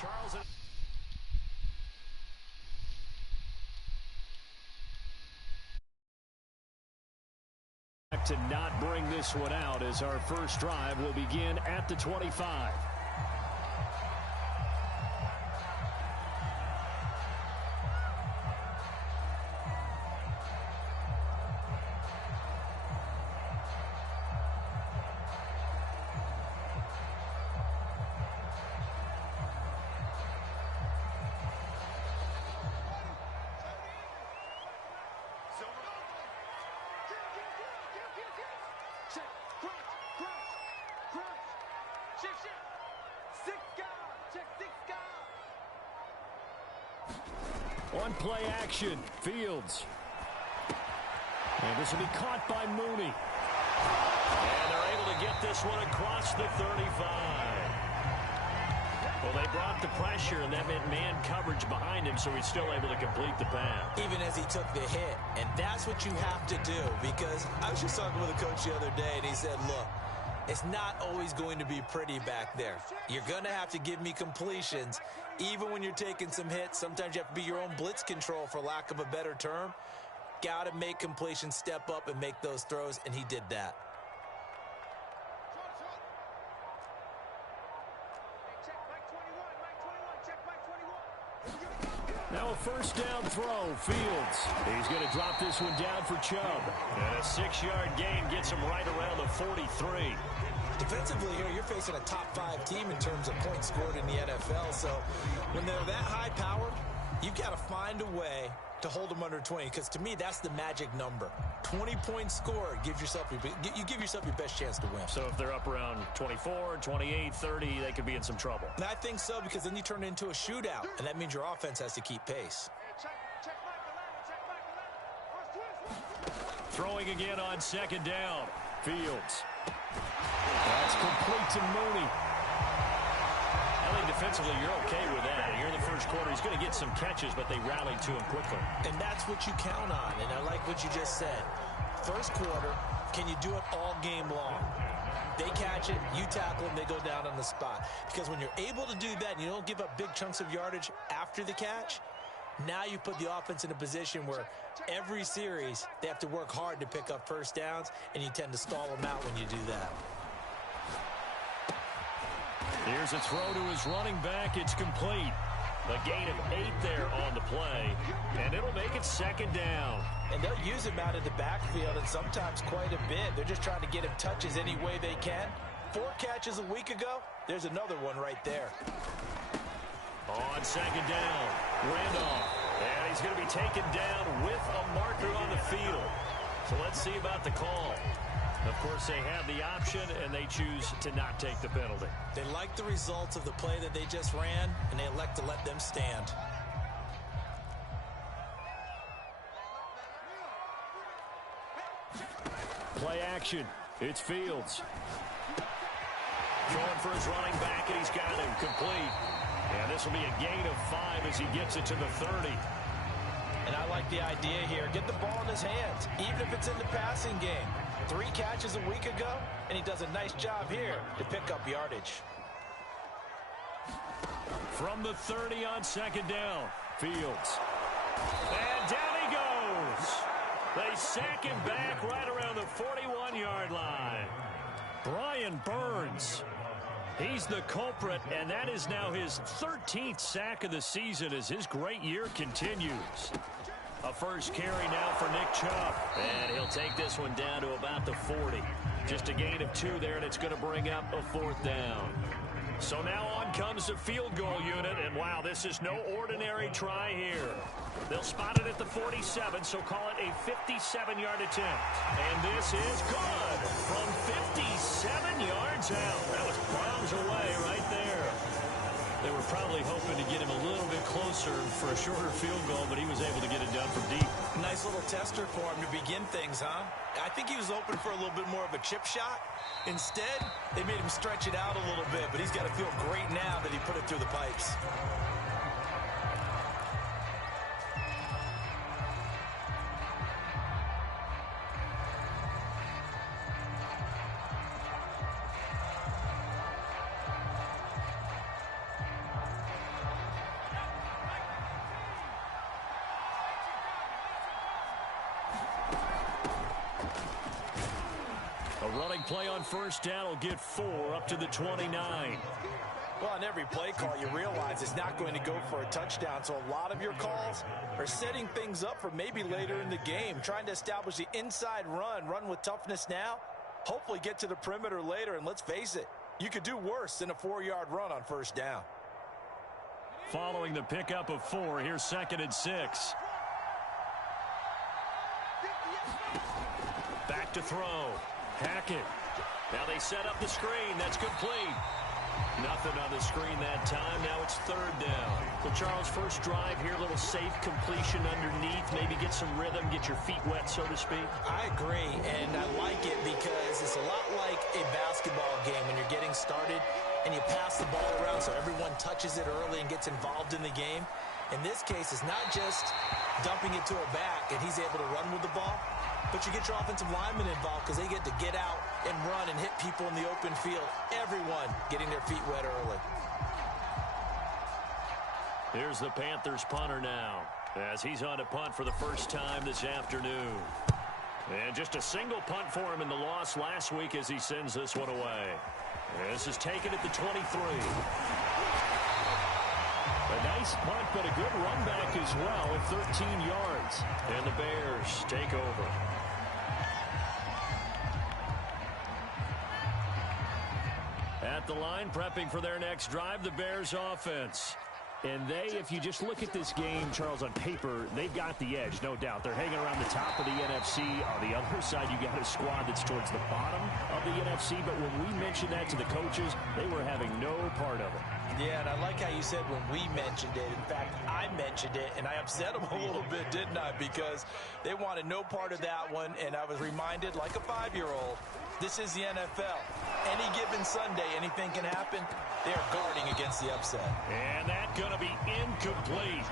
Charles. To not bring this one out as our first drive will begin at the 25. On play action, Fields. And this will be caught by Mooney. And they're able to get this one across the 35. Well, they brought the pressure, and that meant man coverage behind him, so he's still able to complete the pass. Even as he took the hit. And that's what you have to do, because I was just talking with a coach the other day, and he said, look, it's not always going to be pretty back there. You're going to have to give me completions. Even when you're taking some hits, sometimes you have to be your own blitz control, for lack of a better term. Got to make completions, step up, and make those throws, and he did that. Now a first down throw, Fields. He's going to drop this one down for Chubb. And a 6-yard gain gets him right around the 43. Defensively here, you're facing a top-5 team in terms of points scored in the NFL. So when they're that high-powered, you've got to find a way to hold them under 20. Because to me, that's the magic number. 20 points scored gives yourself you give yourself your best chance to win. So if they're up around 24, 28, 30, they could be in some trouble. And I think so, because then you turn it into a shootout, and that means your offense has to keep pace. Throwing again on second down. Fields. That's complete to Mooney. I think defensively you're okay with that. Here in the first quarter, he's going to get some catches, but they rallied to him quickly. And that's what you count on, and I like what you just said. First quarter, can you do it all game long? They catch it, you tackle them, they go down on the spot. Because when you're able to do that and you don't give up big chunks of yardage after the catch, now you put the offense in a position where every series they have to work hard to pick up first downs, and you tend to stall them out when you do that. Here's a throw to his running back. It's complete. A gain of 8 there on the play, and it'll make it second down. And they'll use him out of the backfield, and sometimes quite a bit. They're just trying to get him touches any way they can. 4 catches a week ago, there's another one right there. On second down, Randolph. And he's going to be taken down with a marker on the field. So let's see about the call. Of course, they have the option, and they choose to not take the penalty. They like the results of the play that they just ran, and they elect to let them stand. Play action. It's Fields. Throwing for his running back, and he's got him complete. And this will be a gain of 5 as he gets it to the 30. And I like the idea here. Get the ball in his hands, even if it's in the passing game. 3 catches a week ago, and he does a nice job here to pick up yardage. From the 30 on second down, Fields. And down he goes. They sack him back right around the 41-yard line. Brian Burns. He's the culprit, and that is now his 13th sack of the season as his great year continues. A first carry now for Nick Chubb. And he'll take this one down to about the 40. Just a gain of 2 there, and it's going to bring up a 4th down. So now on comes the field goal unit, and wow, this is no ordinary try here. They'll spot it at the 47, so call it a 57-yard attempt. And this is good from 57 yards out. That was bombs away right there. They were probably hoping to get him a little bit closer for a shorter field goal, but he was able to get it done from deep. Nice little tester for him to begin things, huh? I think he was open for a little bit more of a chip shot. Instead, they made him stretch it out a little bit, but he's got to feel great now that he put it through the pipes. Running play on first down will get 4 up to the 29. Well, on every play call, you realize it's not going to go for a touchdown, so a lot of your calls are setting things up for maybe later in the game, trying to establish the inside run with toughness now, hopefully get to the perimeter later, and let's face it, you could do worse than a 4-yard run on first down. Following the pickup of 4, here's 2nd and 6. Back to throw. Hackett. Now they set up the screen. That's complete. Nothing on the screen that time. Now it's 3rd down. Well, Charles, first drive here, a little safe completion underneath. Maybe get some rhythm, get your feet wet, so to speak. I agree, and I like it because it's a lot like a basketball game when you're getting started and you pass the ball around so everyone touches it early and gets involved in the game. In this case, it's not just dumping it to a back and he's able to run with the ball, but you get your offensive linemen involved because they get to get out and run and hit people in the open field. Everyone getting their feet wet early. Here's the Panthers punter now as he's on to punt for the first time this afternoon. And just a single punt for him in the loss last week as he sends this one away. This is taken at the 23. A nice punt, but a good run back as well at 13 yards. And the Bears take over. At the line, prepping for their next drive, the Bears offense. And they, if you just look at this game, Charles, on paper, they've got the edge, no doubt. They're hanging around the top of the NFC. On the other side, you got a squad that's towards the bottom of the NFC. But when we mentioned that to the coaches, they were having no part of it. Yeah, and I like how you said when we mentioned it. In fact, I mentioned it, and I upset them a little bit, didn't I? Because they wanted no part of that one, and I was reminded, like a 5-year-old, this is the NFL. Any given Sunday, anything can happen. They are guarding against the upset. And that's going to be incomplete.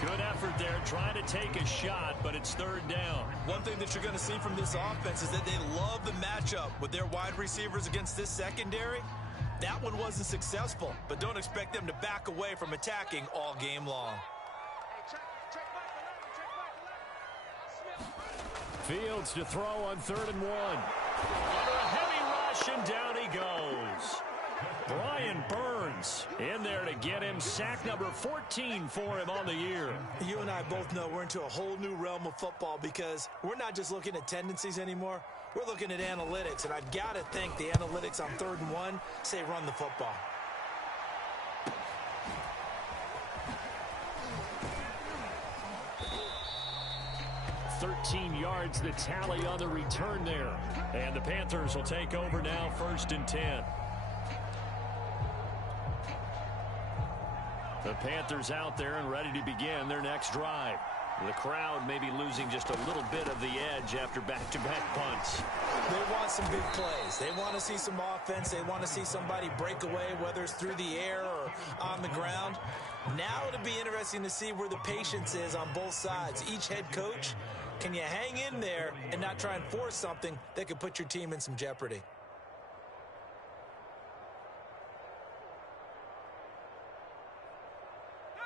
Good effort there, trying to take a shot, but it's 3rd down. One thing that you're going to see from this offense is that they love the matchup with their wide receivers against this secondary. That one wasn't successful, but don't expect them to back away from attacking all game long. Fields to throw on 3rd and 1. Under a heavy rush, and down he goes. Brian Burns in there to get him. Sack number 14 for him on the year. You and I both know we're into a whole new realm of football because we're not just looking at tendencies anymore. We're looking at analytics, and I've got to think the analytics on 3rd and 1 say run the football. $13 yards, the tally on the return there. And the Panthers will take over now, 1st and 10. The Panthers out there and ready to begin their next drive. The crowd may be losing just a little bit of the edge after back-to-back punts. They want some big plays. They want to see some offense. They want to see somebody break away, whether it's through the air or on the ground. Now it'll be interesting to see where the patience is on both sides. Each head coach, can you hang in there and not try and force something that could put your team in some jeopardy?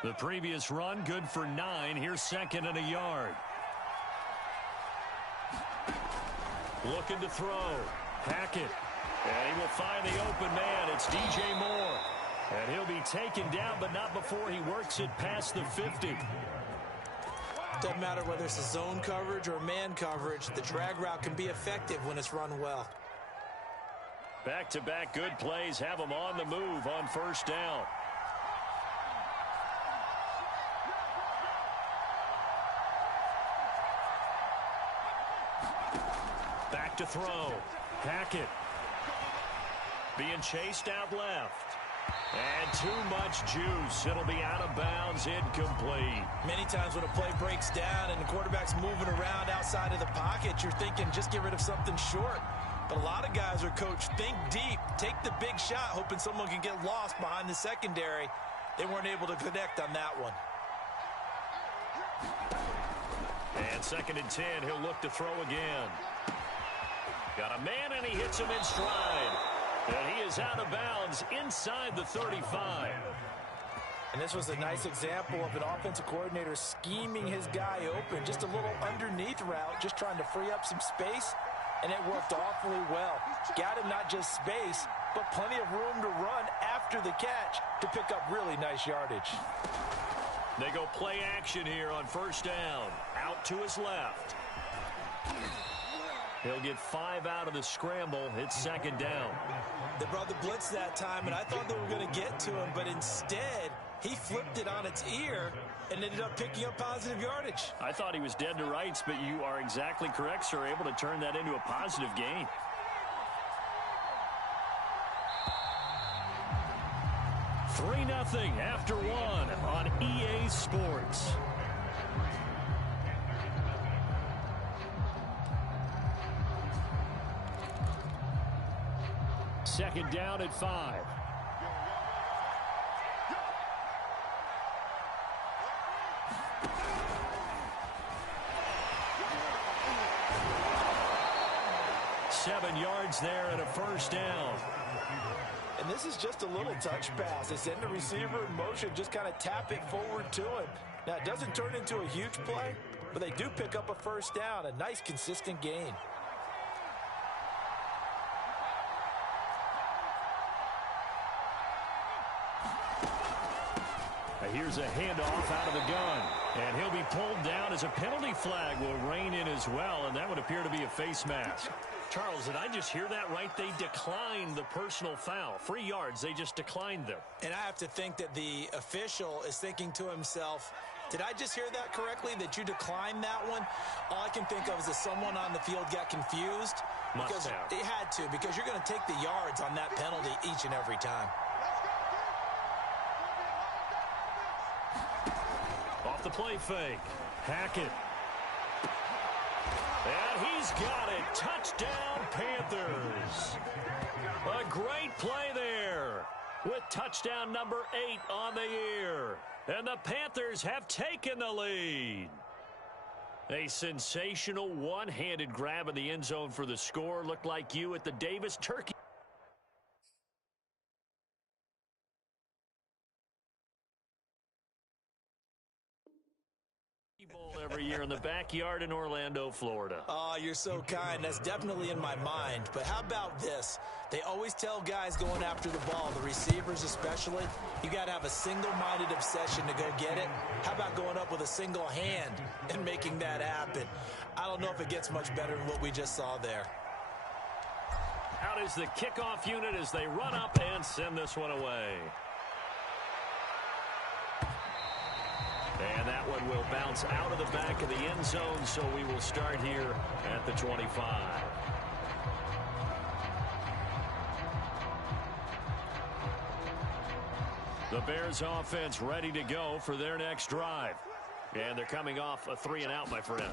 The previous run, good for 9. Here's 2nd and a yard. Looking to throw. Hackett. And he will find the open man. It's DJ Moore. And he'll be taken down, but not before he works it past the 50. Doesn't matter whether it's a zone coverage or man coverage. The drag route can be effective when it's run well. Back-to-back good plays have them on the move on 1st down. Back to throw. Hackett. Being chased out left. And too much juice. It'll be out of bounds, incomplete. Many times when a play breaks down and the quarterback's moving around outside of the pocket, you're thinking just get rid of something short. But a lot of guys are coached, think deep, take the big shot, hoping someone can get lost behind the secondary. They weren't able to connect on that one. And 2nd and 10, he'll look to throw again. Got a man, and he hits him in stride. And he is out of bounds inside the 35. And this was a nice example of an offensive coordinator scheming his guy open. Just a little underneath route, just trying to free up some space. and it worked awfully well. Got him not just space, but plenty of room to run after the catch to pick up really nice yardage. They go play action here on first down. Out to his left. He'll get 5 out of the scramble. It's second down. They brought the blitz that time, and I thought they were going to get to him, but instead he flipped it on its ear and ended up picking up positive yardage. I thought he was dead to rights, but you are exactly correct, sir. Able to turn that into a positive gain. Three 0 after one on EA Sports. Second down at 5. Seven yards there and a first down. And this is just a little touch pass. They send the receiver in motion, just kind of tap it forward to him. Now, it doesn't turn into a huge play, but they do pick up a first down, a nice, consistent gain. Here's a handoff out of the gun, and he'll be pulled down as a penalty flag will rein in as well, and that would appear to be a face mask. Charles, did I just hear that right? They declined the personal foul. 3 yards, they just declined them. And I have to think that the official is thinking to himself, did I just hear that correctly, that you declined that one? All I can think of is that someone on the field got confused. Because they had to, because you're going to take the yards on that penalty each and every time. Off the play fake. Hackett. And he's got it. Touchdown, Panthers. A great play there with touchdown number 8 on the year. And the Panthers have taken the lead. A sensational one-handed grab in the end zone for the score. Looked like you at the Davis Turkey Bowl every year in the backyard in Orlando, Florida. Oh, you're so kind. That's definitely in my mind. But how about this? They always tell guys going after the ball, the receivers especially, you got to have a single-minded obsession to go get it. How about going up with a single hand and making that happen? I don't know if it gets much better than what we just saw there. Out is the kickoff unit as they run up and send this one away. And that one will bounce out of the back of the end zone, so we will start here at the 25. The Bears offense ready to go for their next drive. And they're coming off a 3-and-out, my friend.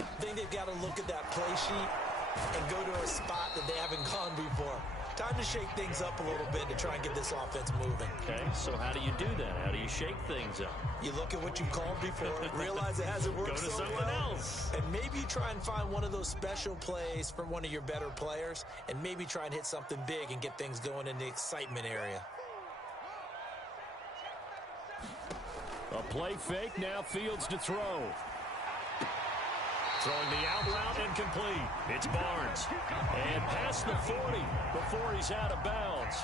I think they've got to look at that play sheet and go to a spot that they haven't gone before. Time to shake things up a little bit to try and get this offense moving. Okay, so how do you do that? How do you shake things up? You look at what you've called before, realize it hasn't worked so well. Go to something else. And maybe you try and find one of those special plays from one of your better players, and maybe try and hit something big and get things going in the excitement area. A play fake, now Fields to throw. Throwing the out route incomplete. It's Barnes. And past the 40 before he's out of bounds.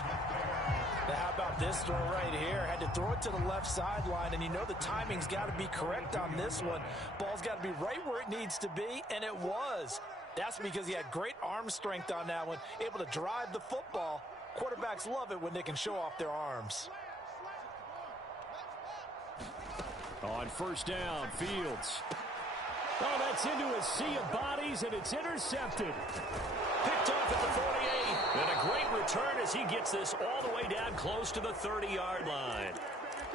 Now how about this throw right here? Had to throw it to the left sideline, and you know the timing's got to be correct on this one. Ball's got to be right where it needs to be, and it was. That's because he had great arm strength on that one, able to drive the football. Quarterbacks love it when they can show off their arms. On first down, Fields. Oh, that's into a sea of bodies, and it's intercepted. Picked off at the 48. And a great return as he gets this all the way down close to the 30-yard line.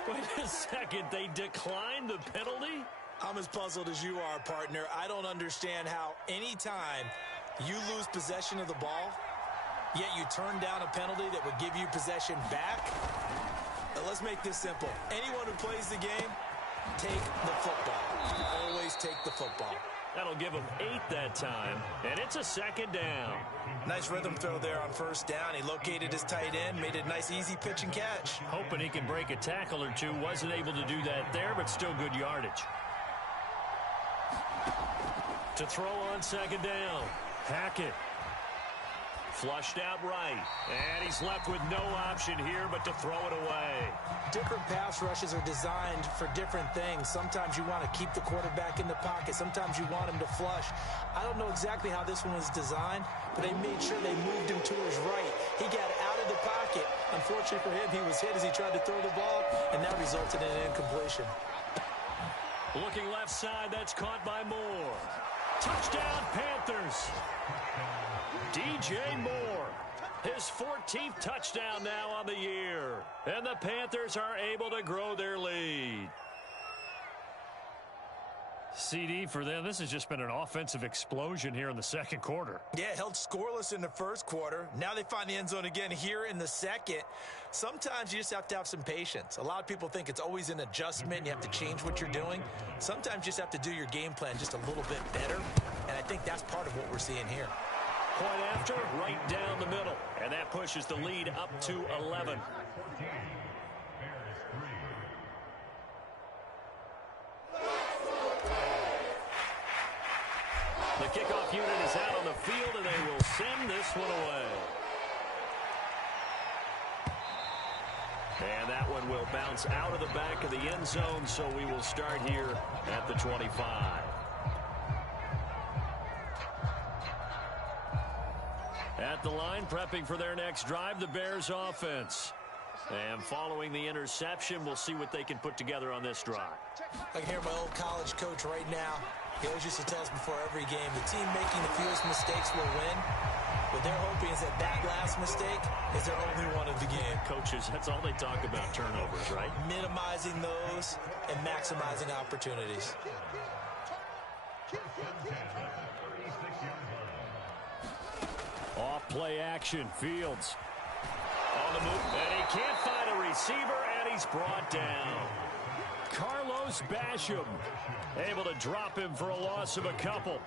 Wait a second, they declined the penalty? I'm as puzzled as you are, partner. I don't understand how any time you lose possession of the ball, yet you turn down a penalty that would give you possession back. Now, let's make this simple. Anyone who plays the game, take the football. Always take the football. That'll give him 8 that time, and it's a second down. Nice rhythm throw there on first down. He located his tight end, made a nice easy pitch and catch. Hoping he can break a tackle or two. Wasn't able to do that there, but still good yardage. To throw on second down. Hackett. Flushed out right. And he's left with no option here but to throw it away. Different pass rushes are designed for different things. Sometimes you want to keep the quarterback in the pocket. Sometimes you want him to flush. I don't know exactly how this one was designed, but they made sure they moved him to his right. He got out of the pocket. Unfortunately for him, he was hit as he tried to throw the ball, and that resulted in an incompletion. Looking left side, that's caught by Moore. Touchdown, Panthers. DJ Moore, his 14th touchdown now on the year. And the Panthers are able to grow their lead. CD, for them, this has just been an offensive explosion here in the second quarter. Yeah, held scoreless in the first quarter. Now they find the end zone again here in the second. Sometimes you just have to have some patience. A lot of people think it's always an adjustment. You have to change what you're doing. Sometimes you just have to do your game plan just a little bit better. And I think that's part of what we're seeing here. Point after, right down the middle. And that pushes the lead up to 11. The kickoff unit is out on the field, and they will send this one away. And that one will bounce out of the back of the end zone, so we will start here at the 25. At the line, prepping for their next drive, the Bears offense. And following the interception, we'll see what they can put together on this drive. I can hear my old college coach right now. He always used to tell us before every game, the team making the fewest mistakes will win. What they're hoping is that that last mistake is their only one of the game. Coaches, that's all they talk about, turnovers, right? Minimizing those and maximizing opportunities. Off play action, Fields. On the move, and he can't find a receiver, and he's brought down. Carlos Basham able to drop him for a loss of a couple.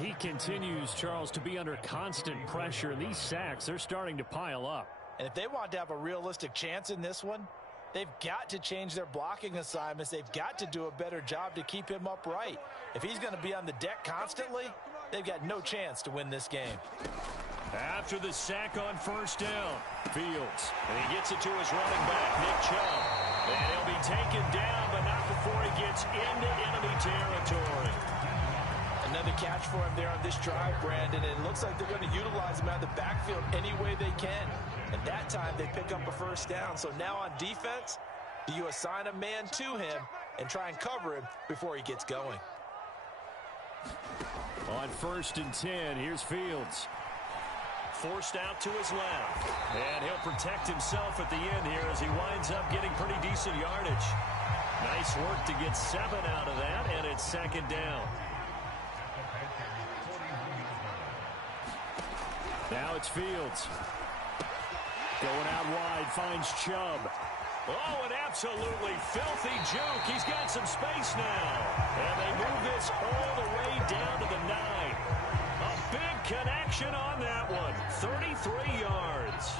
He continues, Charles, to be under constant pressure. And these sacks, they're starting to pile up. And if they want to have a realistic chance in this one, they've got to change their blocking assignments. They've got to do a better job to keep him upright. If he's going to be on the deck constantly, they've got no chance to win this game. After the sack on first down, Fields. And he gets it to his running back, Nick Chubb. And he'll be taken down, but not before he gets into enemy territory. Another catch for him there on this drive, Brandon. And it looks like they're going to utilize him out of the backfield any way they can. And that time they pick up a first down. So now on defense, do you assign a man to him and try and cover him before he gets going? On 1st and 10, here's Fields. Forced out to his left. And he'll protect himself at the end here as he winds up getting pretty decent yardage. Nice work to get 7 out of that, and it's 2nd down. Now it's Fields. Going out wide, finds Chubb. Oh, an absolutely filthy juke. He's got some space now. And they move this all the way down to the 9. A big connection on that one. 33 yards.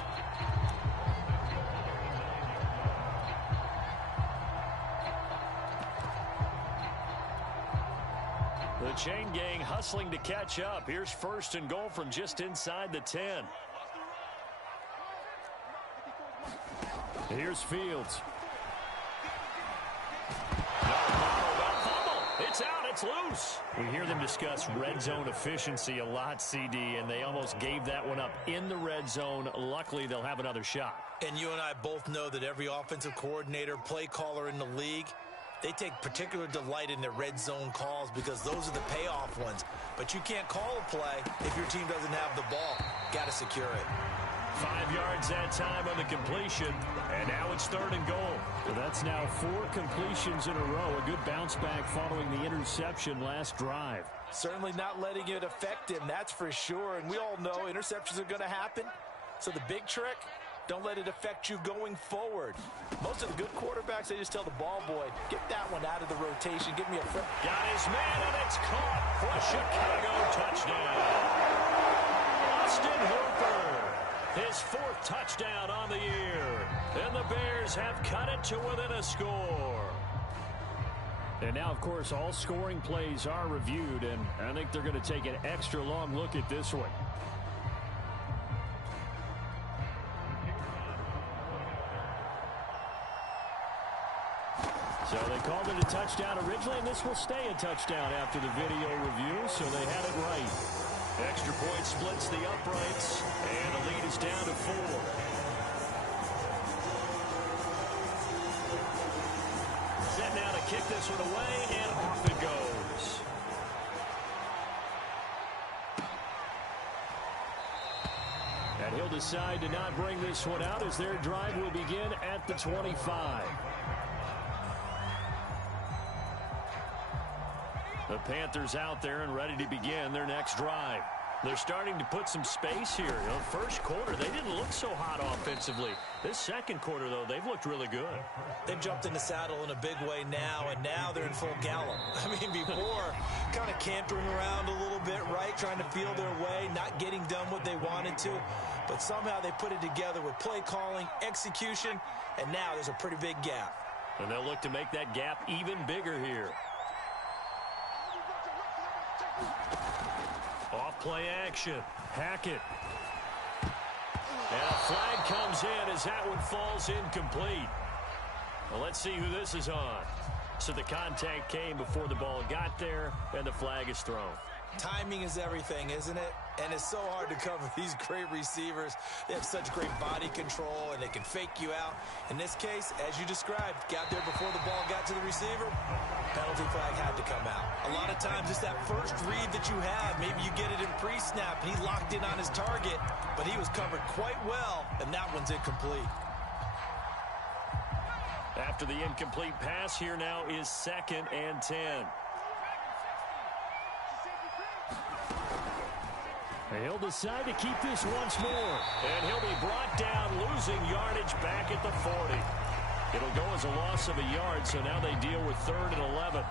The chain gang hustling to catch up. Here's 1st and goal from just inside the 10. Here's Fields. It's out. It's loose. We hear them discuss red zone efficiency a lot, CD, and they almost gave that one up in the red zone. Luckily, they'll have another shot. And you and I both know that every offensive coordinator, play caller in the league, they take particular delight in their red zone calls because those are the payoff ones. But you can't call a play if your team doesn't have the ball. Got to secure it. 5 yards that time on the completion, and now it's 3rd and goal. So that's now 4 completions in a row. A good bounce back following the interception last drive. Certainly not letting it affect him, that's for sure. And we all know interceptions are going to happen. So the big trick, don't let it affect you going forward. Most of the good quarterbacks, they just tell the ball boy, get that one out of the rotation. Give me a friend. Got his man, and it's caught for a Chicago touchdown. Austin Hooper, his 4th touchdown on the year. And the Bears have cut it to within a score. And now, of course, all scoring plays are reviewed, and I think they're going to take an extra long look at this one. So they called it a touchdown originally, and this will stay a touchdown after the video review, so they had it right. Extra point splits the uprights, and the lead is down to 4. Set now to kick this one away, and off it goes. And he'll decide to not bring this one out as their drive will begin at the 25. The Panthers out there and ready to begin their next drive. They're starting to put some space here. First quarter, they didn't look so hot offensively. This second quarter, though, they've looked really good. They've jumped in the saddle in a big way now, and now they're in full gallop. I mean, before, kind of cantering around a little bit, right, trying to feel their way, not getting done what they wanted to. But somehow they put it together with play calling, execution, and now there's a pretty big gap. And they'll look to make that gap even bigger here. Off play action. Hackett. And a flag comes in as that one falls incomplete. Well, let's see who this is on. So the contact came before the ball got there, and the flag is thrown. Timing is everything, isn't it? And it's so hard to cover these great receivers. They have such great body control, and they can fake you out. In this case, as you described, got there before the ball got to the receiver. Penalty flag had to come out. A lot of times it's that first read that you have. Maybe you get it in pre-snap, and he locked in on his target, but he was covered quite well, and that one's incomplete. After the incomplete pass, here now is 2nd and 10. He'll decide to keep this once more. And he'll be brought down, losing yardage back at the 40. It'll go as a loss of a yard, so now they deal with 3rd and 11.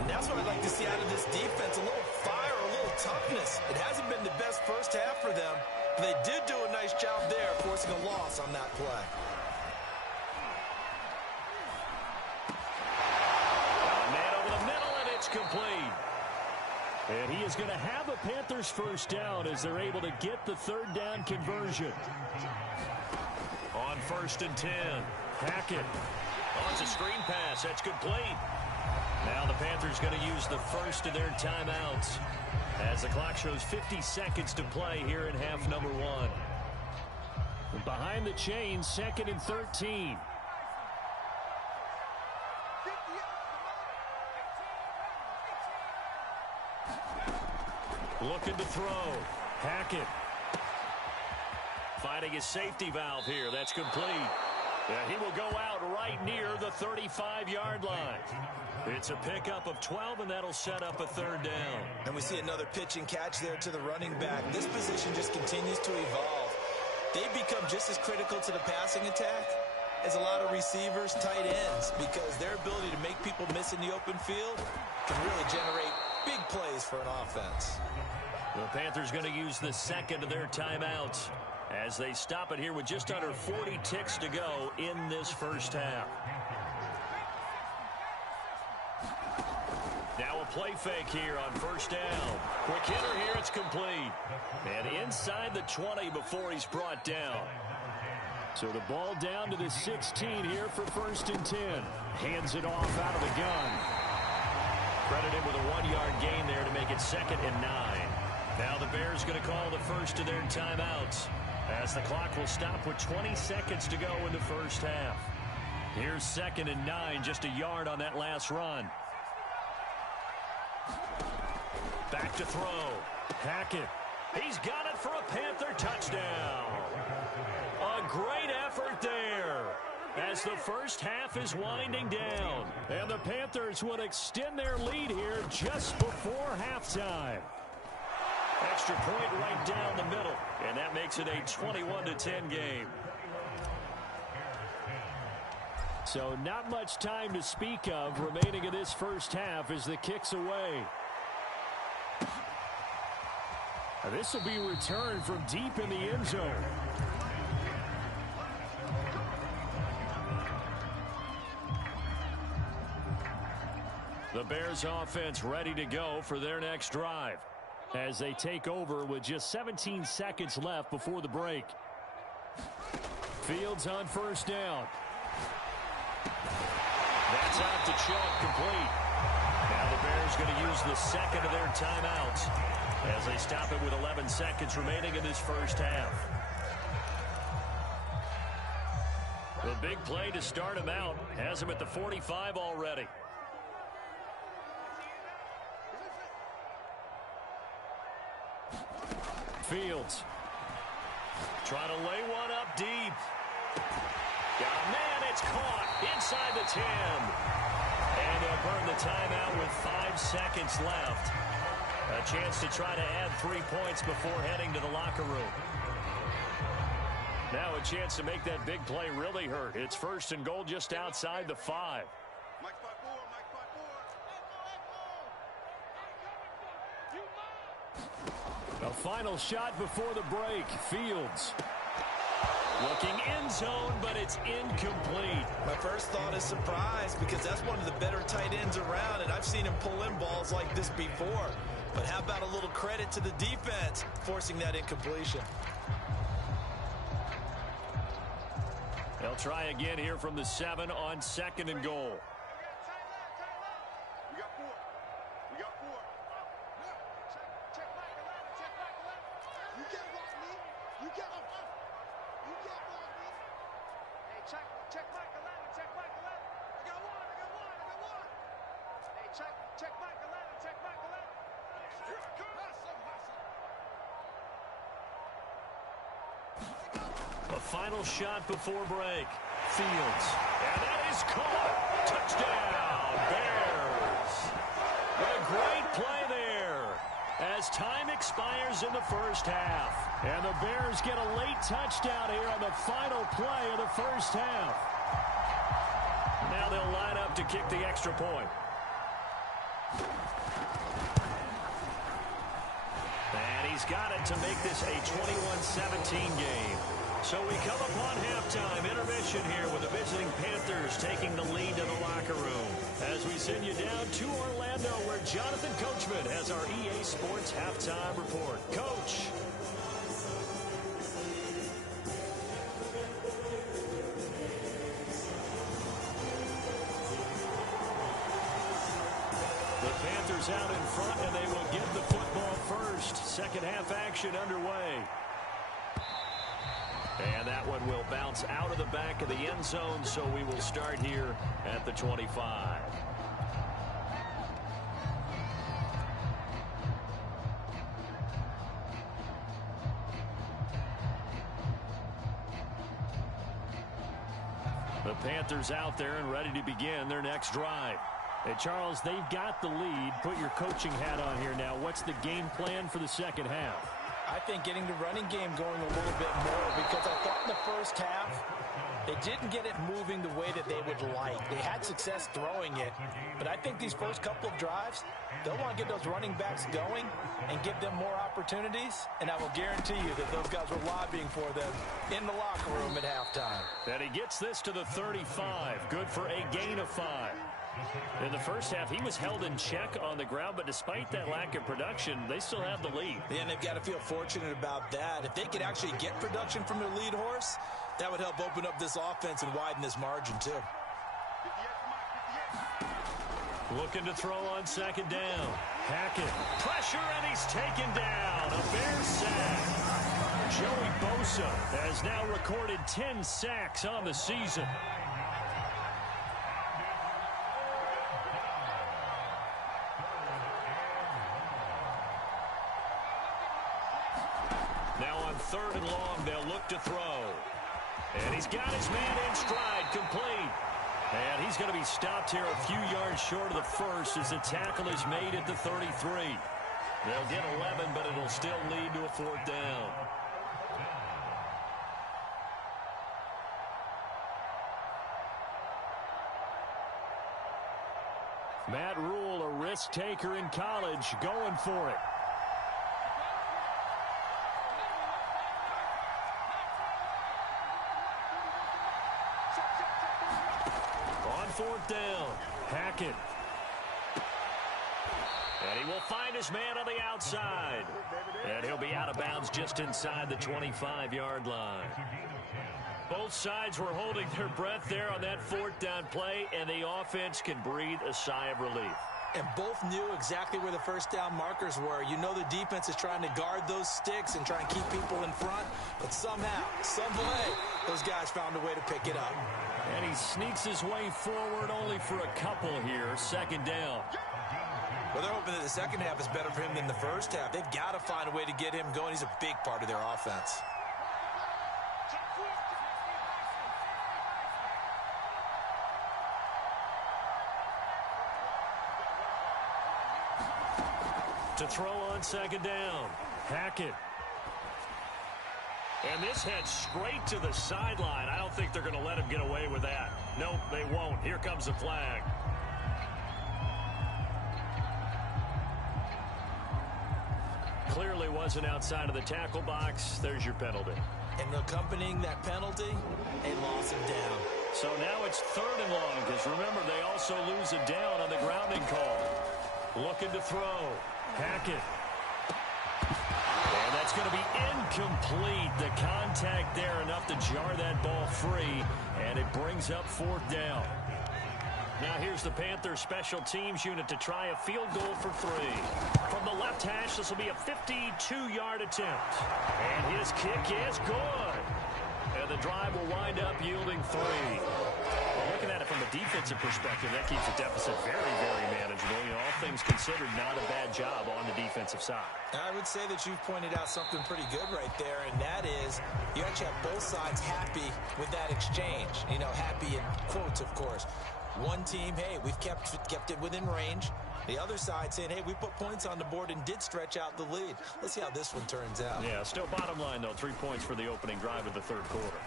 And that's what I'd like to see out of this defense, a little fire, a little toughness. It hasn't been the best first half for them, but they did do a nice job there, forcing a loss on that play. Man over the middle, and it's complete. And he is going to have a Panthers first down as they're able to get the 3rd down conversion. On 1st and 10, Hackett. Oh, it's a screen pass. That's complete. Now the Panthers going to use the first of their timeouts as the clock shows 50 seconds to play here in half number 1. Behind the chains, 2nd and 13. Looking to throw. Hackett. Finding his safety valve here. That's complete. And he will go out right near the 35-yard line. It's a pickup of 12, and that'll set up a 3rd down. And we see another pitch and catch there to the running back. This position just continues to evolve. They've become just as critical to the passing attack as a lot of receivers, tight ends, because their ability to make people miss in the open field can really generate big plays for an offense. The Panthers going to use the 2nd of their timeouts as they stop it here with just under 40 ticks to go in this first half. Now a play fake here on 1st down. Quick hitter here, it's complete. And inside the 20 before he's brought down. So the ball down to the 16 here for 1st and 10. Hands it off out of the gun. Credited with a 1-yard gain there to make it 2nd and 9. Now the Bears going to call the first of their timeouts as the clock will stop with 20 seconds to go in the first half. Here's 2nd and 9, just a yard on that last run. Back to throw. Hackett. He's got it for a Panther touchdown. A great effort there as the first half is winding down. And the Panthers would extend their lead here just before halftime. Extra point right down the middle, and that makes it a 21-10 game. So not much time to speak of remaining in this first half as the kick's away. This will be returned from deep in the end zone. The Bears offense ready to go for their next drive as they take over with just 17 seconds left before the break. Fields on first down. That's out to Chubb, complete. Now the Bears going to use the second of their timeouts as they stop it with 11 seconds remaining in this first half. The big play to start him out has him at the 45 already. Fields trying to lay one up deep. Yeah, man, it's caught inside the 10. And they'll burn the timeout with 5 seconds left. A chance to try to add 3 points before heading to the locker room. Now a chance to make that big play really hurt. It's first and goal just outside the 5. A final shot before the break. Fields looking end zone, but it's incomplete. My first thought is surprise because that's one of the better tight ends around, and I've seen him pull in balls like this before. But how about a little credit to the defense forcing that incompletion? They'll try again here from the 7 on second and goal. A final shot before break. Fields. And that is caught. Touchdown, Bears. What a great play there as time expires in the first half. And the Bears get a late touchdown here on the final play of the first half. Now they'll line up to kick the extra point. And he's got it to make this a 21-17 game. So we come upon halftime intermission here with the visiting Panthers taking the lead to the locker room as we send you down to Orlando where Jonathan Coachman has our EA Sports halftime report. Coach. The Panthers out in front and they will get the football first. Second half action underway. And that one will bounce out of the back of the end zone, so we will start here at the 25. The Panthers out there and ready to begin their next drive. Hey, Charles, they've got the lead. Put your coaching hat on here now. What's the game plan for the second half? I think getting the running game going a little bit more because I thought in the first half they didn't get it moving the way that they would like. They had success throwing it, but I think these first couple of drives, they'll want to get those running backs going and give them more opportunities, and I will guarantee you that those guys were lobbying for them in the locker room at halftime. And he gets this to the 35. Good for a gain of 5. In the first half, he was held in check on the ground, but despite that lack of production, they still have the lead. Yeah, and they've got to feel fortunate about that. If they could actually get production from their lead horse, that would help open up this offense and widen this margin, too. Looking to throw on second down. Hackett. Pressure, and he's taken down. A Bears sack. Joey Bosa has now recorded 10 sacks on the season. Now on third and long, they'll look to throw. And he's got his man in stride, complete. And he's going to be stopped here a few yards short of the first as the tackle is made at the 33. They'll get 11, but it'll still lead to a fourth down. Matt Rule, a risk taker in college, going for it. On fourth down, Hackett. And he will find his man on the outside. And he'll be out of bounds just inside the 25-yard line. Both sides were holding their breath there on that fourth down play, and the offense can breathe a sigh of relief. And both knew exactly where the first down markers were. You know the defense is trying to guard those sticks and try and keep people in front. But somehow, some way, those guys found a way to pick it up. And he sneaks his way forward only for a couple here. Second down. Well, they're hoping that the second half is better for him than the first half. They've got to find a way to get him going. He's a big part of their offense. To throw on second down. Hackett. And this heads straight to the sideline. I don't think they're going to let him get away with that. Nope, they won't. Here comes the flag. Clearly wasn't outside of the tackle box. There's your penalty. And accompanying that penalty, a loss of down. So now it's third and long, because remember, they also lose a down on the grounding call. Looking to throw. Hackett. And that's going to be incomplete. The contact there enough to jar that ball free, and it brings up fourth down. Now here's the Panthers special teams unit to try a field goal for three. From the left hash, this will be a 52-yard attempt. And his kick is good. And the drive will wind up yielding three. Well, looking at it from a defensive perspective, that keeps the deficit very, very manageable. You know, all things considered, not a bad job on the defensive side. I would say that you've pointed out something pretty good right there, and that is you actually have both sides happy with that exchange. You know, happy in quotes, of course. One team, hey, we've kept it within range. The other side saying, hey, we put points on the board and did stretch out the lead. Let's see how this one turns out. Yeah, still bottom line, though. 3 points for the opening drive of the third quarter.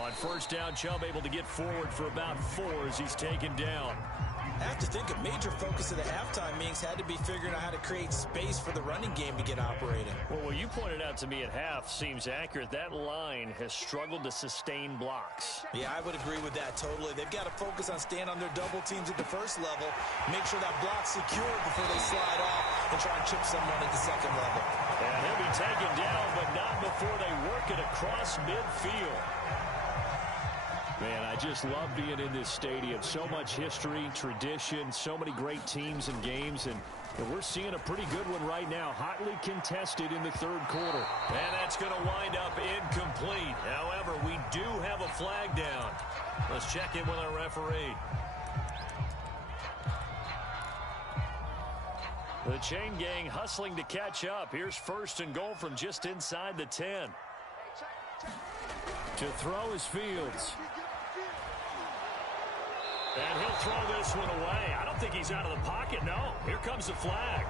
On first down, Chubb able to get forward for about 4 as he's taken down. I have to think a major focus of the halftime meetings had to be figuring out how to create space for the running game to get operating. Well, what you pointed out to me at half seems accurate. That line has struggled to sustain blocks. Yeah, I would agree with that totally. They've got to focus on staying on their double teams at the first level, make sure that block's secure before they slide off and try and chip someone at the second level. And he'll be taken down, but not before they work it across midfield. Man, I just love being in this stadium. So much history, tradition, so many great teams and games, and we're seeing a pretty good one right now, hotly contested in the third quarter. And that's going to wind up incomplete. However, we do have a flag down. Let's check in with our referee. The chain gang hustling to catch up. Here's first and goal from just inside the 10. To throw is Fields. And he'll throw this one away. I don't think he's out of the pocket, no. Here comes the flag.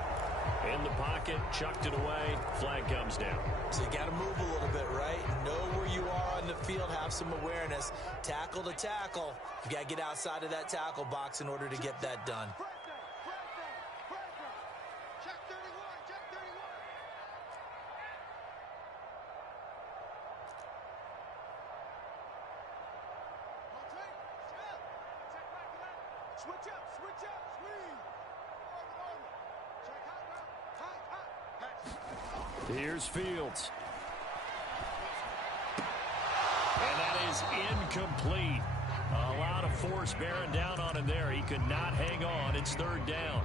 In the pocket, chucked it away, flag comes down. So you got to move a little bit, right? Know where you are on the field, have some awareness. Tackle to tackle. You got to get outside of that tackle box in order to get that done. Here's Fields. And that is incomplete. A lot of force bearing down on him there. He could not hang on. It's third down.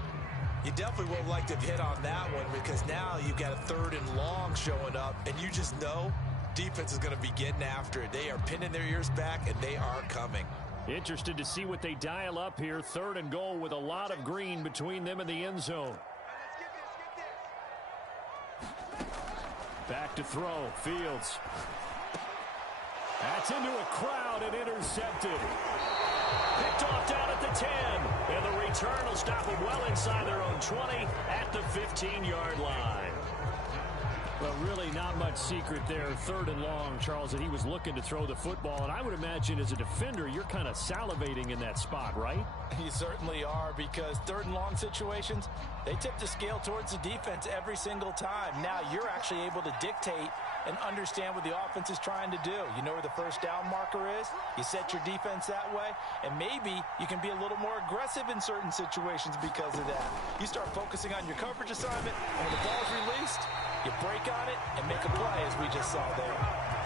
You definitely would have liked to have hit on that one because now you've got a third and long showing up, and you just know defense is going to be getting after it. They are pinning their ears back, and they are coming. Interested to see what they dial up here. Third and goal with a lot of green between them and the end zone. Back to throw. Fields. That's into a crowd and intercepted. Picked off down at the 10. And the return will stop them well inside their own 20 at the 15-yard line. Well, really not much secret there. Third and long, Charles, that he was looking to throw the football. And I would imagine as a defender, you're kind of salivating in that spot, right? You certainly are, because third and long situations, They tip the scale towards the defense every single time. Now you're actually able to dictate and understand what the offense is trying to do. You know where the first down marker is. You set your defense that way, and maybe you can be a little more aggressive in certain situations because of that. You start focusing on your coverage assignment, and when the ball's released, you break on it and make a play, as we just saw there.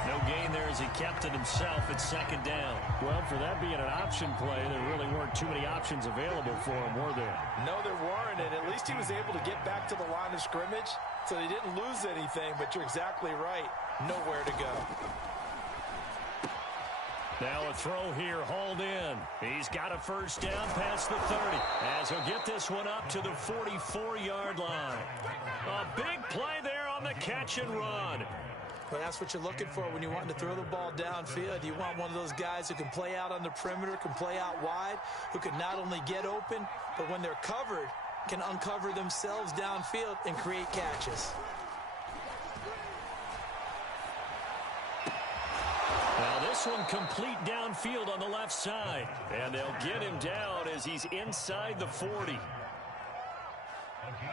No gain there as he kept it himself at second down. Well, for that being an option play, there really weren't too many options available for him, were there? No, there weren't, and at least he was able to get back to the line of scrimmage, so he didn't lose anything, but you're exactly right. Nowhere to go. Now a throw here, hauled in. He's got a first down past the 30, as he'll get this one up to the 44-yard line. A big play there on the catch and run. Well, that's what you're looking for when you're wanting to throw the ball downfield. You want one of those guys who can play out on the perimeter, can play out wide, who can not only get open, but when they're covered, can uncover themselves downfield and create catches. Now this one complete downfield on the left side. And they'll get him down as he's inside the 40.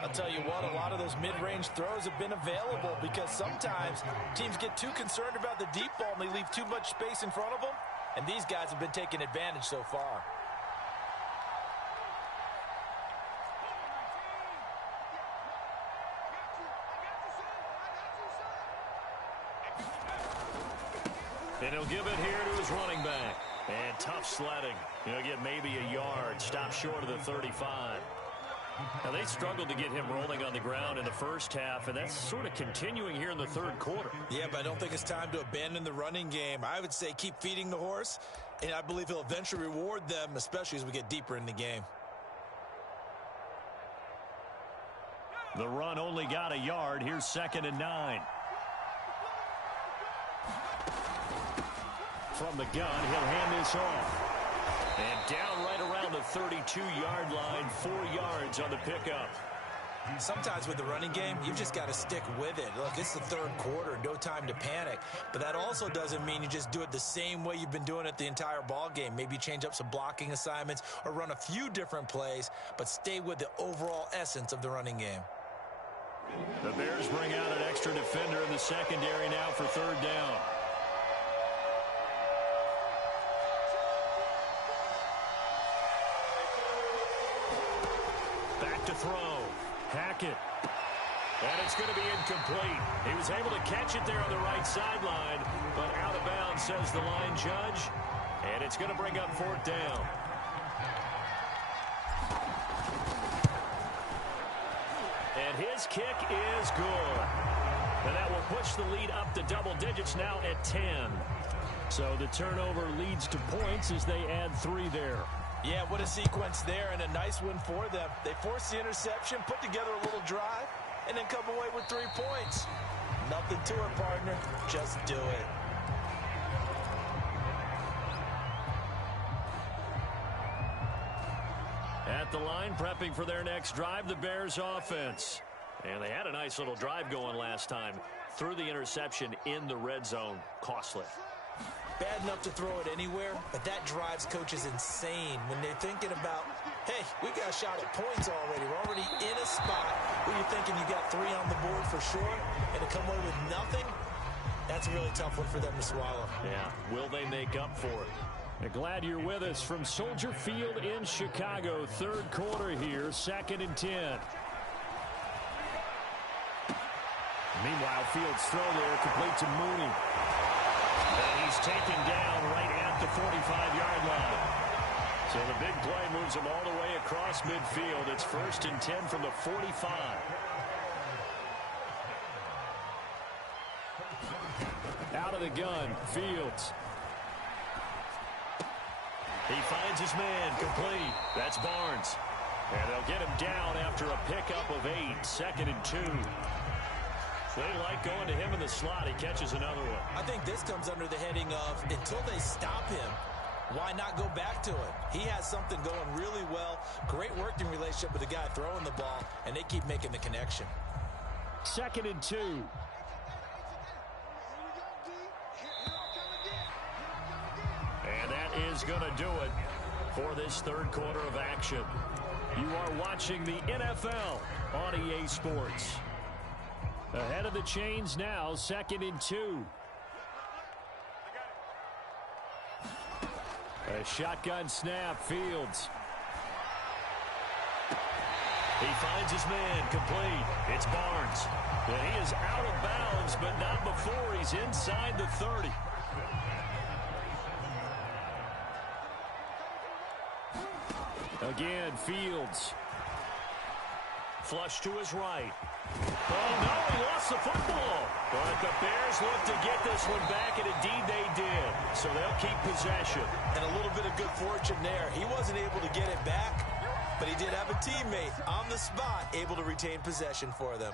I'll tell you what, a lot of those mid-range throws have been available because sometimes teams get too concerned about the deep ball and they leave too much space in front of them, and these guys have been taking advantage so far. And he'll give it here to his running back. And tough sledding. He'll get maybe a yard, stop short of the 35. Now, they struggled to get him rolling on the ground in the first half, and that's sort of continuing here in the third quarter. Yeah, but I don't think it's time to abandon the running game. I would say keep feeding the horse, and I believe he'll eventually reward them, especially as we get deeper in the game. The run only got a yard. Here's 2nd and 9. From the gun, he'll hand this off. And down right around the 32-yard line, 4 yards on the pickup. Sometimes with the running game, you've just got to stick with it. Look, it's the third quarter, no time to panic. But that also doesn't mean you just do it the same way you've been doing it the entire ball game. Maybe change up some blocking assignments or run a few different plays, but stay with the overall essence of the running game. The Bears bring out an extra defender in the secondary now for 3rd down. To throw. Hackett. And it's going to be incomplete. He was able to catch it there on the right sideline, but out of bounds, says the line judge. And it's going to bring up 4th down. And his kick is good. And that will push the lead up to double digits now at 10. So the turnover leads to points as they add 3 there. Yeah, what a sequence there, and a nice one for them. They forced the interception, put together a little drive, and then come away with 3 points. Nothing to it, partner. Just do it. At the line, prepping for their next drive, the Bears offense. And they had a nice little drive going last time. Threw the interception in the red zone. Costly. Bad enough to throw it anywhere, but that drives coaches insane when they're thinking about, hey, we got a shot at points already. We're already in a spot where you're thinking you got 3 on the board for sure, and to come away with nothing, that's a really tough one for them to swallow. Yeah, will they make up for it? I'm glad you're with us from Soldier Field in Chicago. 3rd quarter here, 2nd and 10. Meanwhile, Fields' throw there complete to Mooney. And he's taken down right at the 45-yard line. So the big play moves him all the way across midfield. It's 1st and 10 from the 45. Out of the gun, Fields. He finds his man, complete. That's Barnes. And they'll get him down after a pickup of 8, 2nd and 2. They like going to him in the slot. He catches another one. I think this comes under the heading of, until they stop him, why not go back to it? He has something going really well. Great working relationship with the guy throwing the ball, and they keep making the connection. 2nd and 2. And that is going to do it for this third quarter of action. You are watching the NFL on EA Sports. Ahead of the chains now, 2nd and 2. A shotgun snap, Fields. He finds his man, complete. It's Barnes. And he is out of bounds, but not before he's inside the 30. Again, Fields. Flush to his right. Oh, no, he lost the football. But the Bears look to get this one back, and indeed they did. So they'll keep possession. And a little bit of good fortune there. He wasn't able to get it back, but he did have a teammate on the spot able to retain possession for them.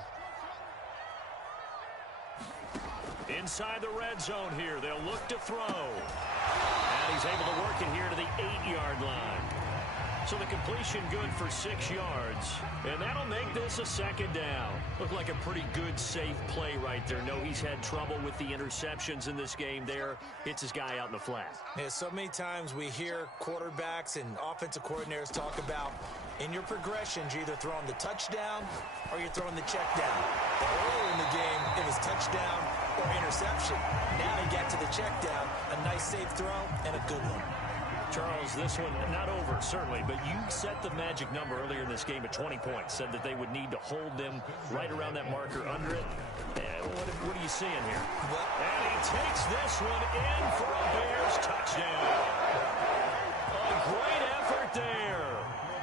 Inside the red zone here, they'll look to throw. And he's able to work it here to the 8-yard line. So the completion good for 6 yards. And that'll make this a 2nd down. Looked like a pretty good, safe play right there. No, he's had trouble with the interceptions in this game there. Hits his guy out in the flat. Yeah, so many times we hear quarterbacks and offensive coordinators talk about in your progressions, you're either throwing the touchdown or you're throwing the check down. But earlier in the game, it was touchdown or interception. Now he got to the check down, a nice safe throw and a good one. Charles, this one not over, certainly, but you set the magic number earlier in this game at 20 points. Said that they would need to hold them right around that marker under it. What are you seeing here? And he takes this one in for a Bears touchdown. A great effort there.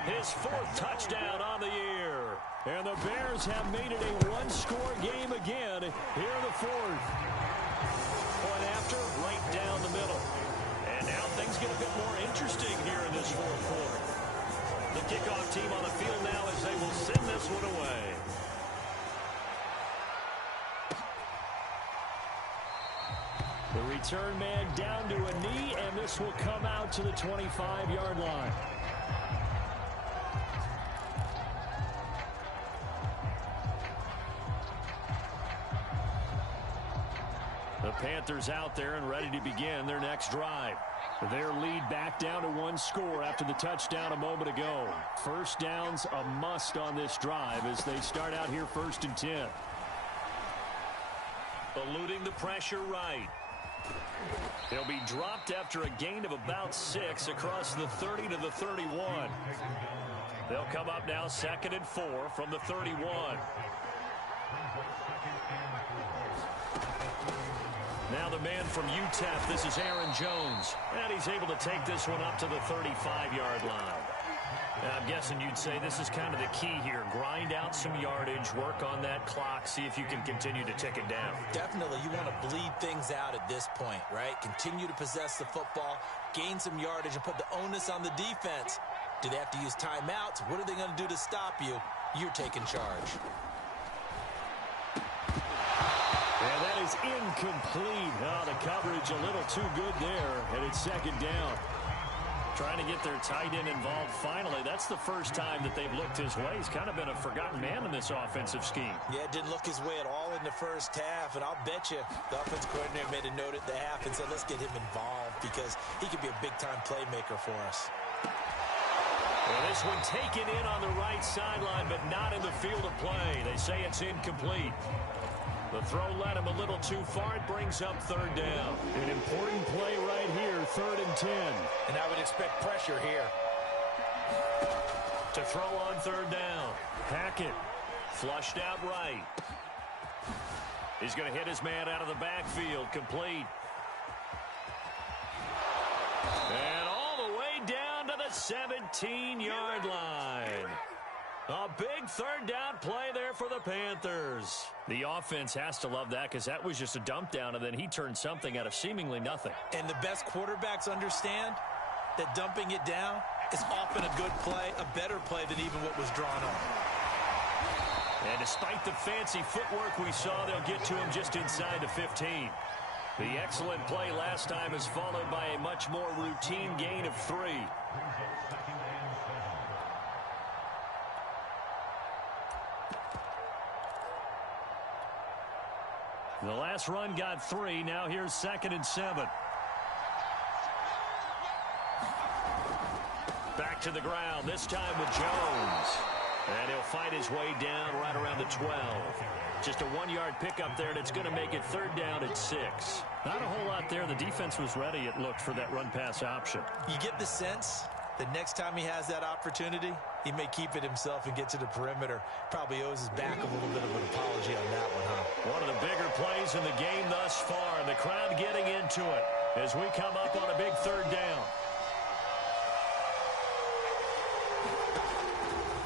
His 4th touchdown on the year. And the Bears have made it a one-score game again here in the 4th. Point after, right down the middle. And now things get a bit more interesting here in this 4th quarter. The kickoff team on the field now as they will send this one away. The return man down to a knee, and this will come out to the 25-yard line. The Panthers out there and ready to begin their next drive. Their lead back down to 1 score after the touchdown a moment ago. First down's a must on this drive as they start out here 1st and 10. Eluding the pressure right. He'll be dropped after a gain of about 6 across the 30 to the 31. They'll come up now 2nd and 4 from the 31. Now the man from UTEP, this is Aaron Jones. And he's able to take this one up to the 35-yard line. I'm guessing you'd say this is kind of the key here. Grind out some yardage, work on that clock, see if you can continue to tick it down. Definitely, you want to bleed things out at this point, right? Continue to possess the football, gain some yardage, and put the onus on the defense. Do they have to use timeouts? What are they going to do to stop you? You're taking charge. And that is incomplete. Oh, the coverage a little too good there, and it's 2nd down. Trying to get their tight end involved finally. That's the first time that they've looked his way. He's kind of been a forgotten man in this offensive scheme. Yeah, didn't look his way at all in the first half, and I'll bet you the offensive coordinator made a note at the half and said, let's get him involved because he could be a big-time playmaker for us. Well, this one taken in on the right sideline, but not in the field of play. They say it's incomplete. The throw led him a little too far. It brings up 3rd down. An important play right here, 3rd and 10. And I would expect pressure here. To throw on 3rd down. Hackett flushed out right. He's going to hit his man out of the backfield. Complete. And all the way down to the 17-yard line. A big 3rd down play there for the Panthers. The offense has to love that because that was just a dump down, and then he turned something out of seemingly nothing. And the best quarterbacks understand that dumping it down is often a good play, a better play than even what was drawn up. And despite the fancy footwork we saw, they'll get to him just inside the 15. The excellent play last time is followed by a much more routine gain of 3. The last run got 3. Now here's 2nd and 7. Back to the ground, this time with Jones. And he'll fight his way down right around the 12. Just a 1-yard pickup there, and it's going to make it third down at 6. Not a whole lot there. The defense was ready, it looked, for that run-pass option. You get the sense that next time he has that opportunity, he may keep it himself and get to the perimeter. Probably owes his back a little bit of an apology on that one, huh? One of the bigger plays in the game thus far, and the crowd getting into it as we come up on a big third down.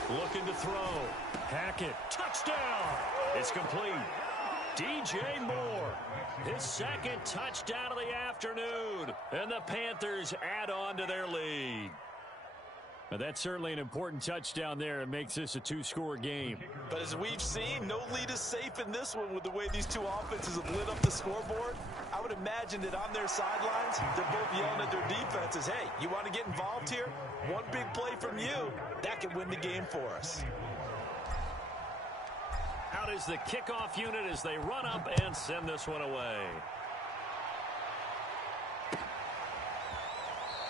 Looking to throw. Hackett. Touchdown. It's complete. DJ Moore. His second touchdown of the afternoon. And the Panthers add on to their lead. Now, that's certainly an important touchdown there. It makes this a 2-score game. But as we've seen, no lead is safe in this one with the way these two offenses have lit up the scoreboard. I would imagine that on their sidelines, they're both yelling at their defenses, hey, you want to get involved here? One big play from you, that could win the game for us. Out is the kickoff unit as they run up and send this one away.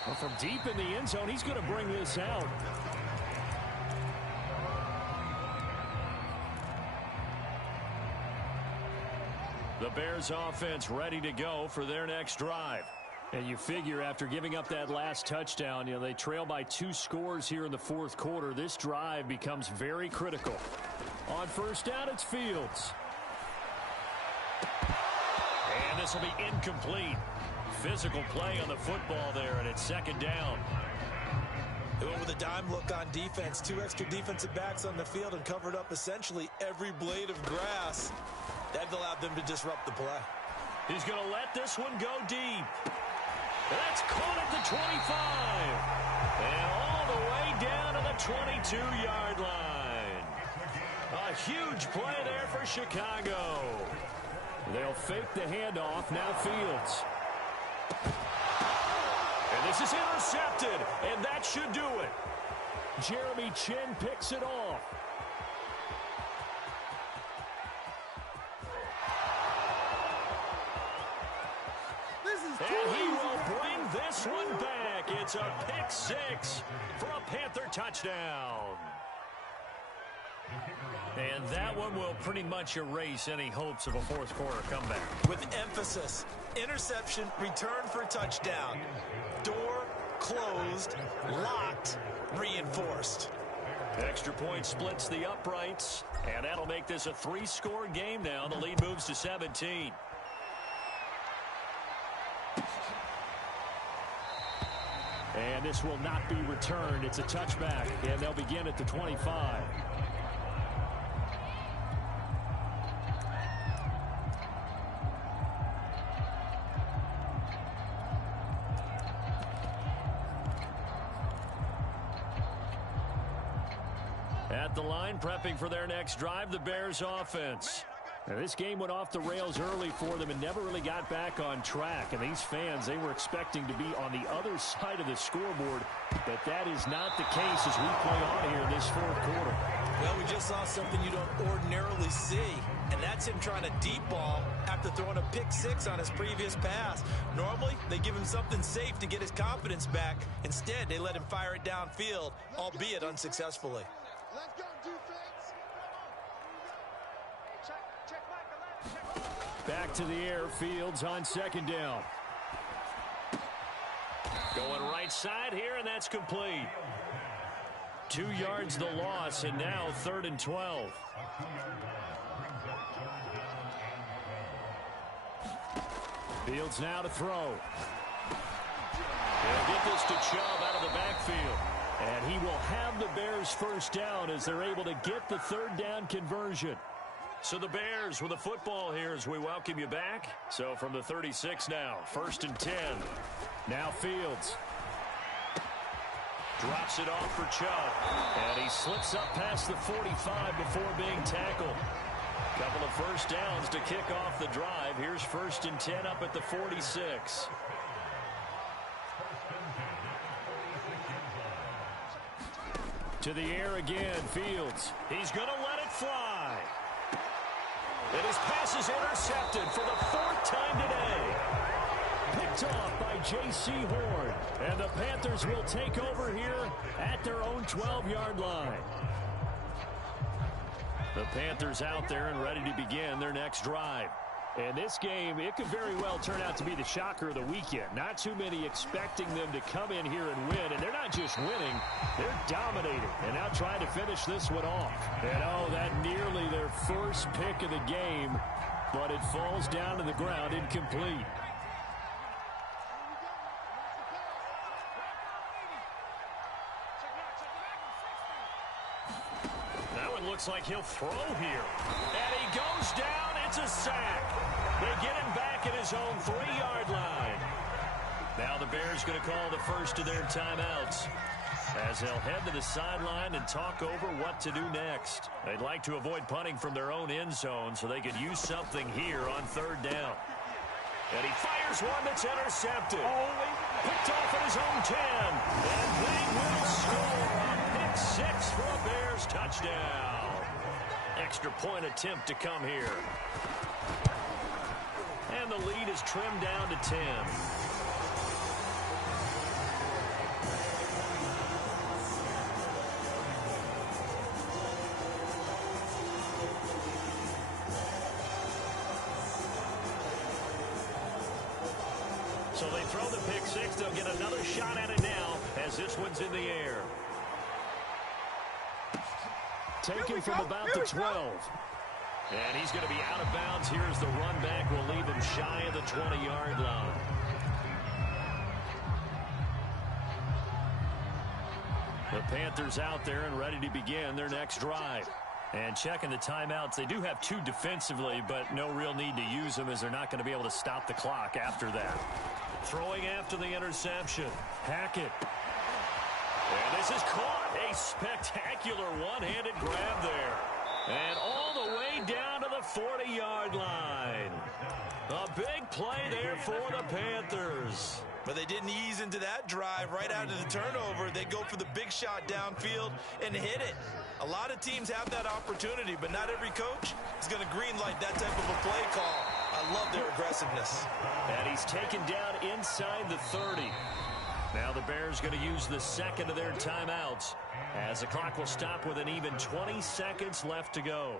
Well, from deep in the end zone, he's going to bring this out. The Bears offense ready to go for their next drive. And you figure after giving up that last touchdown, they trail by 2 scores here in the fourth quarter. This drive becomes very critical. On first down, it's Fields. And this will be incomplete. Physical play on the football there, and it's second down. They went with a dime look on defense. 2 extra defensive backs on the field and covered up essentially every blade of grass. That allowed them to disrupt the play. He's going to let this one go deep. That's caught at the 25. And all the way down to the 22-yard line. A huge play there for Chicago. They'll fake the handoff. Now Fields. And this is intercepted, and that should do it. Jeremy Chin picks it off. And he will bring this one back. It's a pick 6 for a Panther touchdown. And that one will pretty much erase any hopes of a fourth quarter comeback. With emphasis, interception, return for touchdown. Door closed, locked, reinforced. Extra point splits the uprights, and that'll make this a 3-score game now. The lead moves to 17. And this will not be returned. It's a touchback, and they'll begin at the 25. At the line, prepping for their next drive, the Bears offense. Now, this game went off the rails early for them and never really got back on track. And these fans, they were expecting to be on the other side of the scoreboard, but that is not the case as we play on here in this fourth quarter. Well, we just saw something you don't ordinarily see, and that's him trying to deep ball after throwing a pick 6 on his previous pass. Normally, they give him something safe to get his confidence back. Instead, they let him fire it downfield, albeit unsuccessfully. Let's go, defense. Check back. Back to the air, Fields on second down. Going right side here, and that's complete. 2 yards the loss, and now 3rd and 12. Fields now to throw. They'll get this to Chubb out of the backfield. And he will have the Bears first down as they're able to get the third down conversion. So the Bears with the football here as we welcome you back. So from the 36 now, 1st and 10. Now Fields. Drops it off for Chubb. And he slips up past the 45 before being tackled. Couple of first downs to kick off the drive. Here's 1st and 10 up at the 46. To the air again, Fields. He's going to let it fly. And his pass is intercepted for the 4th time today. Picked off by J.C. Horn. And the Panthers will take over here their own 12-yard line. The Panthers out there and ready to begin their next drive. And this game, it could very well turn out to be the shocker of the weekend. Not too many expecting them to come in here and win. And they're not just winning, they're dominating. And now trying to finish this one off. And oh, that nearly their first pick of the game. But it falls down to the ground incomplete. That one looks like he'll throw here. And he goes down. It's a sack. They get him back at his own 3-yard line. Now the Bears going to call the first of their timeouts as they'll head to the sideline and talk over what to do next. They'd like to avoid punting from their own end zone so they could use something here on 3rd down. And he fires one that's intercepted. Picked off at his own 10. And they will score a pick 6 for a Bears touchdown. Extra point attempt to come here. And the lead is trimmed down to 10. So they throw the pick 6. They'll get another shot at it now as this one's in the air. Taken from about the 12. And he's going to be out of bounds here as the run back will leave him shy of the 20-yard line. The Panthers out there and ready to begin their next drive. And checking the timeouts, they do have 2 defensively, but no real need to use them as they're not going to be able to stop the clock after that. Throwing after the interception. Hackett. And this is caught. A spectacular one-handed grab there. And all the way down to the 40-yard line. A big play there for the Panthers. But they didn't ease into that drive right out of the turnover. They go for the big shot downfield and hit it. A lot of teams have that opportunity, but not every coach is going to greenlight that type of a play call. I love their aggressiveness. And he's taken down inside the 30. Now the Bears going to use the second of their timeouts as the clock will stop with an even 20 seconds left to go.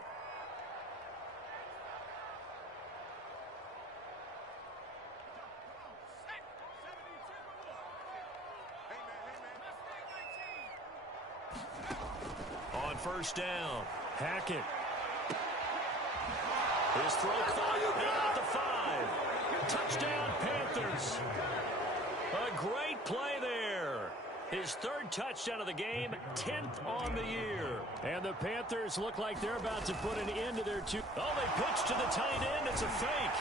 On 1st down, Hackett. His throw caught at the 5. Touchdown, Panthers. A great play there. His 3rd touchdown of the game, 10th on the year. And the Panthers look like they're about to put an end to their 2. Oh, they pitch to the tight end. It's a fake.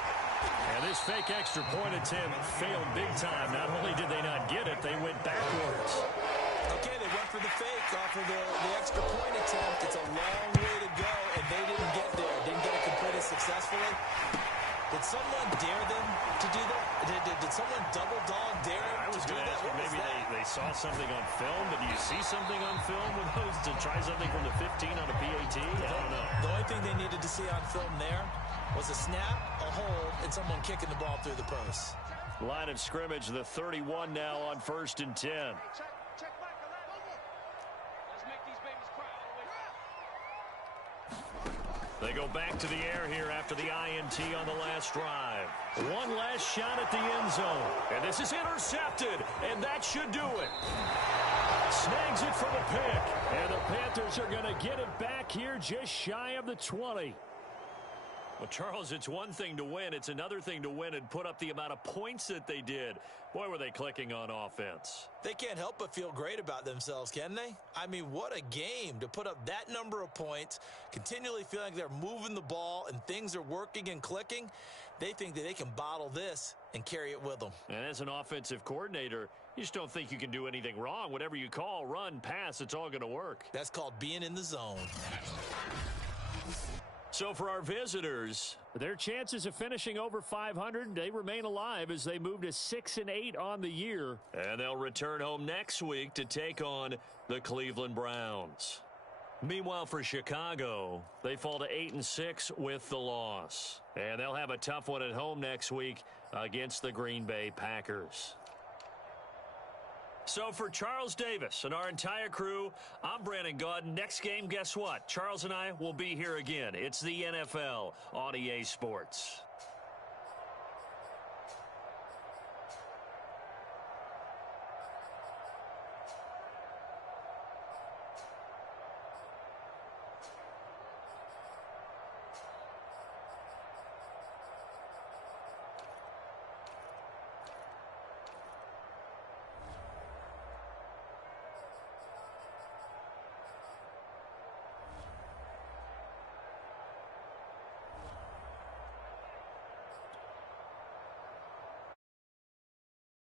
And this fake extra point attempt failed big time. Not only did they not get it, they went backwards. Okay, they went for the fake off of the extra point attempt. It's a long way to go, and they didn't get there. Didn't get it completed successfully. Did someone dare them to do that? Did someone double dog dare them I was to do going to that? ask you, maybe they saw something on film, but do you see something on film with those to try something from the 15 on a PAT? I don't know. The only thing they needed to see on film there was a snap, a hold, and someone kicking the ball through the post. Line of scrimmage, the 31 now on 1st and 10. Check back 11. Let's make these babies cry all the way back. They go back to the air here after the INT on the last drive. One last shot at the end zone. And this is intercepted, and that should do it. Snags it for the pick. And the Panthers are going to get it back here just shy of the 20. Well, Charles, it's one thing to win. It's another thing to win and put up the amount of points that they did. Boy, were they clicking on offense. They can't help but feel great about themselves, can they? I mean, what a game to put up that number of points, continually feeling like they're moving the ball and things are working and clicking. They think that they can bottle this and carry it with them. And as an offensive coordinator, you just don't think you can do anything wrong. Whatever you call, run, pass, it's all going to work. That's called being in the zone. So for our visitors, their chances of finishing over 500, they remain alive as they move to 6-8 on the year. And they'll return home next week to take on the Cleveland Browns. Meanwhile, for Chicago, they fall to 8-6 with the loss. And they'll have a tough one at home next week against the Green Bay Packers. So for Charles Davis and our entire crew, I'm Brandon Gaudin. Next game, guess what? Charles and I will be here again. It's the NFL on EA Sports.